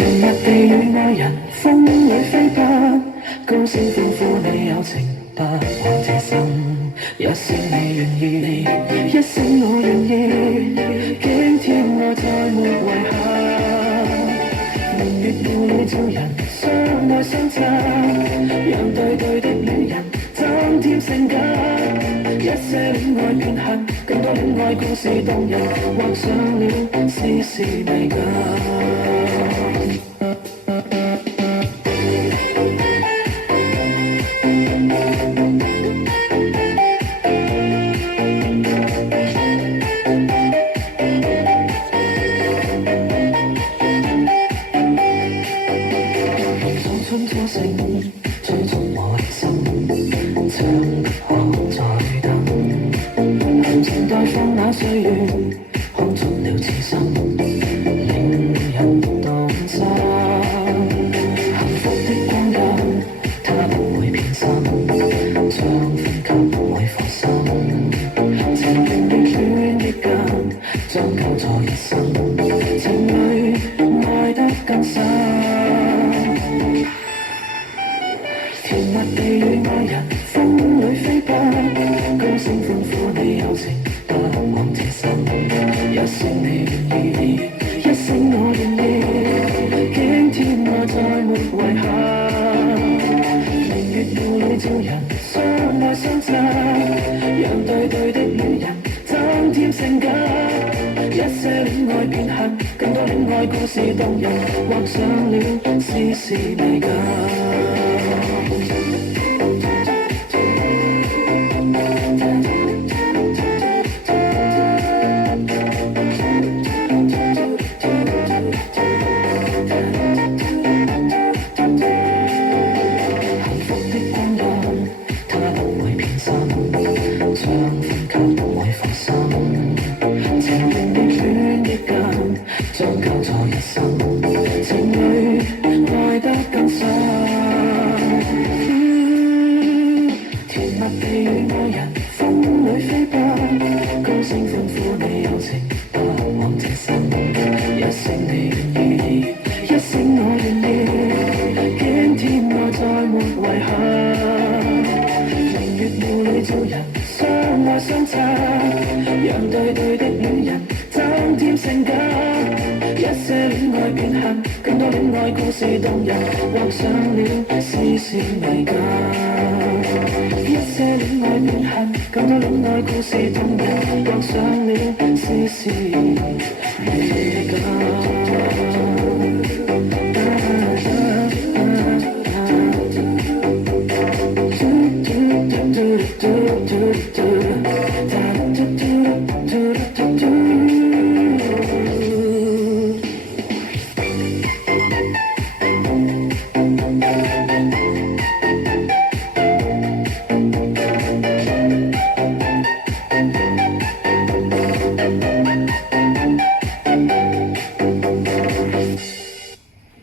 甜蜜地與愛人風裏飛奔，高聲歡呼你有情不枉這生，一聲你願意，一聲我願意，驚天愛再沒遺憾。明月故里照人相愛相親，讓對對的戀人增添性感。一些戀愛變恨，更多戀愛故事動人，畫上了絲絲美感。春初醒，追逐我的心，槍不可再等。含情待放那歲月，看盡了此生，令人動心。幸福的光陰，它不會偏心，將分給每顆心。情緣亦遠亦近，將交錯一生，情侶愛得更深。甜蜜地與愛人風裏飛奔，高聲歡呼你有情不枉這生，一聲你願意，一聲我願意，驚天愛再沒遺憾。明月故里照人相愛相親，讓對對的戀人增添性感。一些戀愛變恨，更多戀愛故事動人，畫上了絲絲美感。將交錯一生，情侶愛得更深。甜蜜地與愛人風裏飛奔，高聲歡呼你有情不枉這生，一聲你願意，一聲我願意，驚天愛再沒遺憾。明月故里照人相愛相親，讓對對的戀人增添性感。一些戀愛變恨，更多戀愛故事動人，畫上了絲絲美感。一些戀愛變恨，更多戀愛故事動人，畫上了絲絲美感。